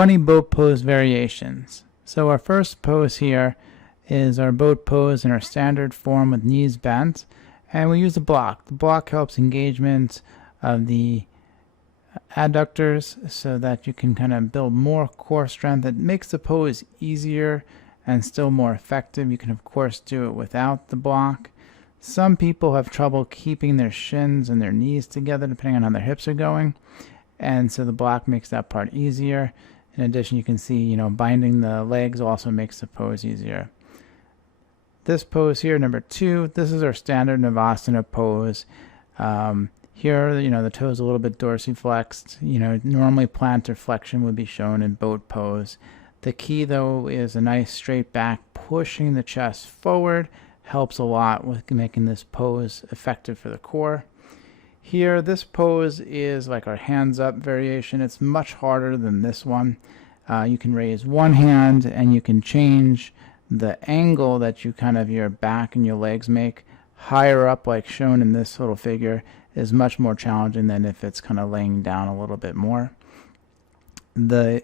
20 boat pose variations. So our first pose here is our boat pose in our standard form with knees bent, and we use a block. The block helps engagement of the adductors so that you can kind of build more core strength. It makes the pose easier and still more effective. You can of course do it without the block. Some people have trouble keeping their shins and their knees together depending on how their hips are going, and so the block makes that part easier. In addition, you can see, binding the legs also makes the pose easier. This pose here, number 2, this is our standard Navasana pose. Here, the toe is a little bit dorsiflexed. Normally plantar flexion would be shown in boat pose. The key, though, is a nice straight back. Pushing the chest forward helps a lot with making this pose effective for the core. Here, this pose is like our hands up variation. It's much harder than this one. You can raise one hand and you can change the angle that your back and your legs make. Higher up, like shown in this little figure, is much more challenging than if it's kind of laying down a little bit more. The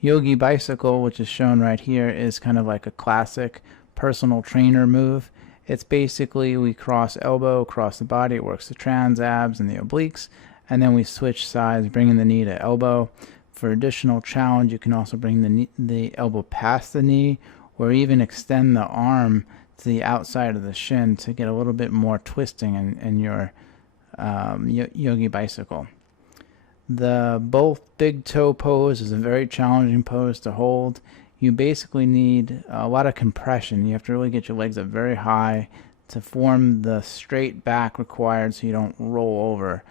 Yogi Bicycle, which is shown right here, is kind of like a classic personal trainer move. It's basically we cross elbow across the body. It works the trans abs and the obliques, and then we switch sides, bringing the knee to elbow. For additional challenge, you can also bring the elbow past the knee, or even extend the arm to the outside of the shin to get a little bit more twisting in your Yogi Bicycle. The both big toe pose is a very challenging pose to hold. You basically need a lot of compression. You have to really get your legs up very high to form the straight back required so you don't roll over.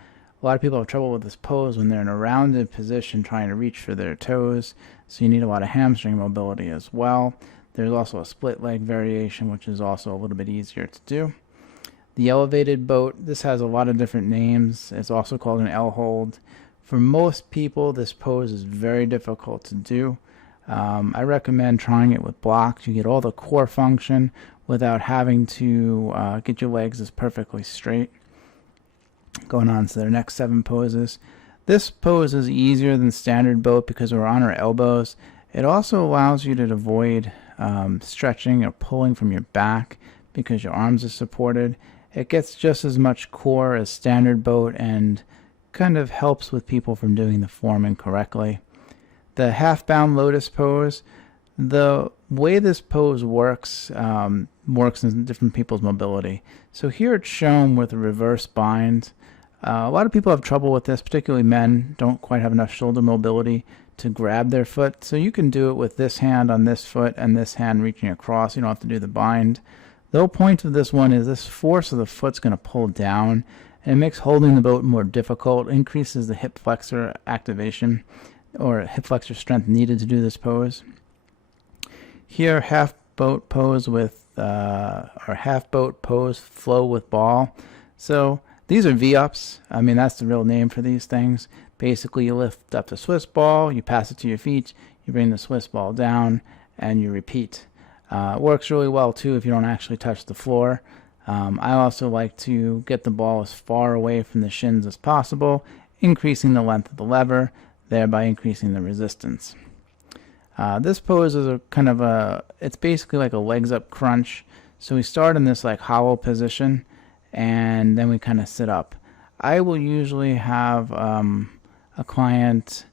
A lot of people have trouble with this pose when they're in a rounded position trying to reach for their toes, so you need a lot of hamstring mobility as well. There's also a split leg variation, which is also a little bit easier to do. The elevated boat, this has a lot of different names. It's also called an L hold. For most people, this pose is very difficult to do. I recommend trying it with blocks. You get all the core function without having to get your legs as perfectly straight. Going on to their next 7 poses. This pose is easier than standard boat because we're on our elbows. It also allows you to avoid stretching or pulling from your back because your arms are supported. It gets just as much core as standard boat and kind of helps with people from doing the form incorrectly. The half-bound Lotus pose, the way this pose works works in different people's mobility. So here it's shown with a reverse bind. A lot of people have trouble with this, particularly men don't quite have enough shoulder mobility to grab their foot. So you can do it with this hand on this foot and this hand reaching across. You don't have to do the bind. The whole point of this one is this force of the foot's going to pull down, and it makes holding the boat more difficult, increases the hip flexor activation or hip flexor strength needed to do this pose. Here, half boat pose with or half boat pose flow with ball. So these are V-ups. I mean, that's the real name for these things. Basically, you lift up the Swiss ball, you pass it to your feet, you bring the Swiss ball down, and you repeat. It works really well too if you don't actually touch the floor. I also like to get the ball as far away from the shins as possible, increasing the length of the lever, thereby increasing the resistance. This pose is it's basically like a legs up crunch. So we start in this like hollow position, and then we kind of sit up. I will usually have a client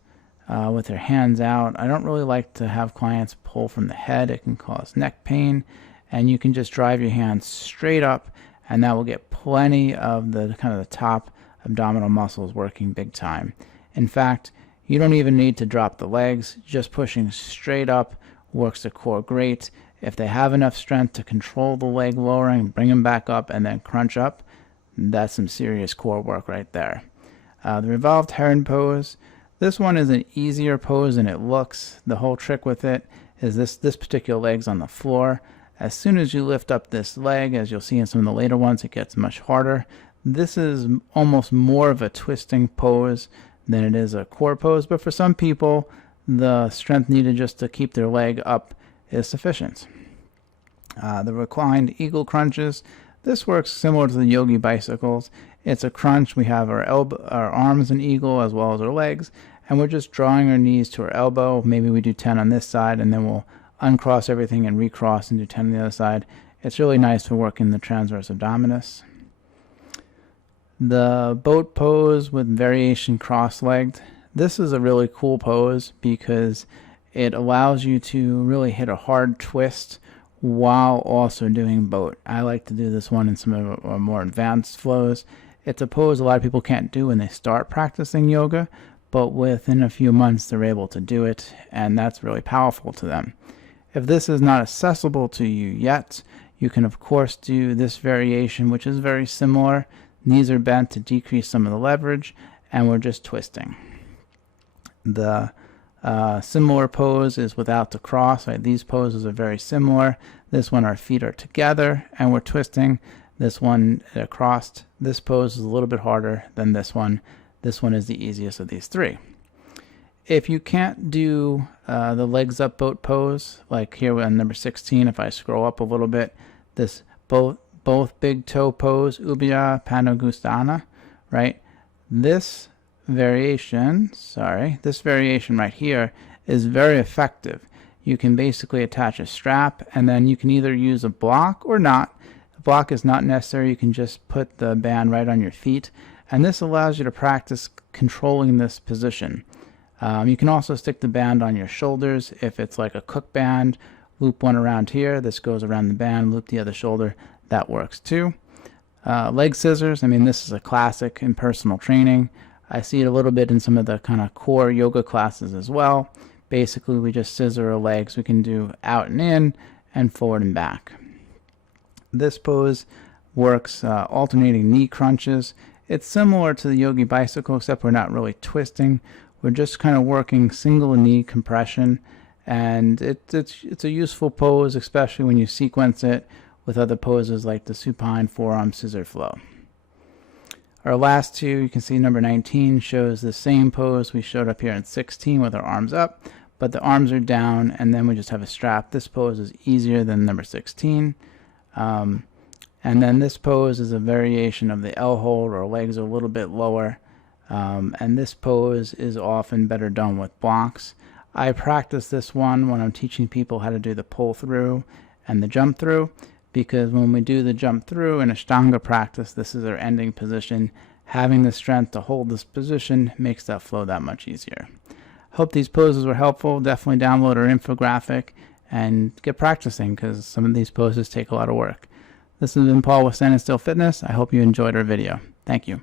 with their hands out. I don't really like to have clients pull from the head. It can cause neck pain, and you can just drive your hands straight up, and that will get plenty of the top abdominal muscles working big time. In fact, you don't even need to drop the legs. Just pushing straight up works the core great. If they have enough strength to control the leg lowering, bring them back up, and then crunch up, that's some serious core work right there. The revolved heron pose. This one is an easier pose than it looks. The whole trick with it is this particular leg's on the floor. As soon as you lift up this leg, as you'll see in some of the later ones, it gets much harder. This is almost more of a twisting pose than it is a core pose, but for some people, the strength needed just to keep their leg up is sufficient. The reclined eagle crunches. This works similar to the Yogi Bicycles. It's a crunch. We have our arms in eagle as well as our legs, and we're just drawing our knees to our elbow. Maybe we do 10 on this side, and then we'll uncross everything and recross and do 10 on the other side. It's really nice for working the transverse abdominis. The boat pose with variation cross-legged. This is a really cool pose because it allows you to really hit a hard twist while also doing boat. I like to do this one in some of our more advanced flows. It's a pose a lot of people can't do when they start practicing yoga, but within a few months they're able to do it, and that's really powerful to them. If this is not accessible to you yet, you can of course do this variation, which is very similar. Knees are bent to decrease some of the leverage, and we're just twisting. The similar pose is without the cross. Right? These poses are very similar. This one, our feet are together and we're twisting. This one, crossed. This pose is a little bit harder than this one. This one is the easiest of these three. If you can't do the legs up boat pose, like here on number 16, if I scroll up a little bit, this both big toe pose, Ubbia Panagustana, right? This variation right here is very effective. You can basically attach a strap, and then you can either use a block or not. The block is not necessary. You can just put the band right on your feet, and this allows you to practice controlling this position. You can also stick the band on your shoulders if it's like a Cook band. Loop one around here, this goes around the band, loop the other shoulder. That works too. Leg scissors, I mean, this is a classic in personal training. I see it a little bit in some of the kind of core yoga classes as well. Basically, we just scissor our legs. We can do out and in and forward and back. This pose works alternating knee crunches. It's similar to the Yogi Bicycle, except we're not really twisting. We're just kind of working single knee compression, and it's a useful pose, especially when you sequence it with other poses like the supine forearm scissor flow. Our last two, you can see number 19 shows the same pose we showed up here in 16 with our arms up, but the arms are down, and then we just have a strap. This pose is easier than number 16. And then this pose is a variation of the L hold. Our legs are a little bit lower, and this pose is often better done with blocks. I practice this one when I'm teaching people how to do the pull through and the jump through, because when we do the jump through in Ashtanga practice, this is our ending position. Having the strength to hold this position makes that flow that much easier. Hope these poses were helpful. Definitely download our infographic and get practicing, because some of these poses take a lot of work. This has been Paul with Stand and Still Fitness. I hope you enjoyed our video. Thank you.